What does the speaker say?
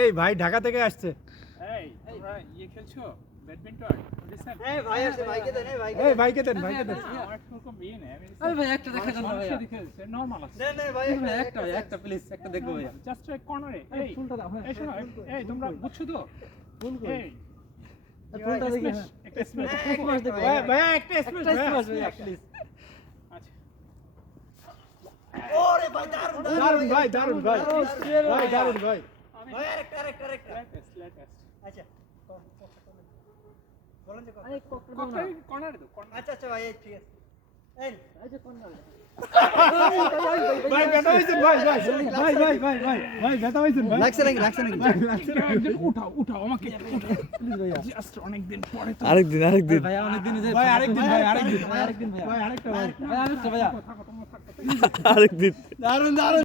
এই ভাই ঢাকা থেকে আসছে। এই তোমরা ইয়ে খেলছো ব্যাডমিন্টন বুঝছেন? এই ভাইকে দেন আমার এরকম বিয়ে নেই আমি আরে ভাই একটা দেখা যান না ভাইয়া। নরমাল আছে ভাই একটা প্লিজ একটা দেখবো ভাইয়া। জাস্ট এক কর্নারে এই ফুলটা দাও এই শোনো এই তোমরা বুঝছো তো ফুল কই? এই ফুলটা দেখি না। একটা স্ম্যাশ ভাইয়া একটা স্পেস একটা স্মাশ ভাইয়া প্লিজ। আচ্ছা দারুন ভাই দারুন ভাই ভাই দারুন ভাই। আচ্ছা আরে ককটেল দাও না। কর্নারে দাও কর্নারে ভাই ব্যথা হইছে ভাই ভাই ব্যথা হইছে ভাই। লাগছে নাকি লাগছে নাকি? একদিন উঠাও আমাকে উঠাও প্লিজ ভাইয়া। জাস্ট অনেকদিন পরে তো আরেকদিন ভাইয়া অনেকদিন ভাই আরেকদিন ভাই আরেকদিন ভাইয়া। ভাই আরেকটা ভাই। ভাই আরেকটা ভাইয়া। থাকো তোমরা থাকো আরেকদিন দারুন দারুন।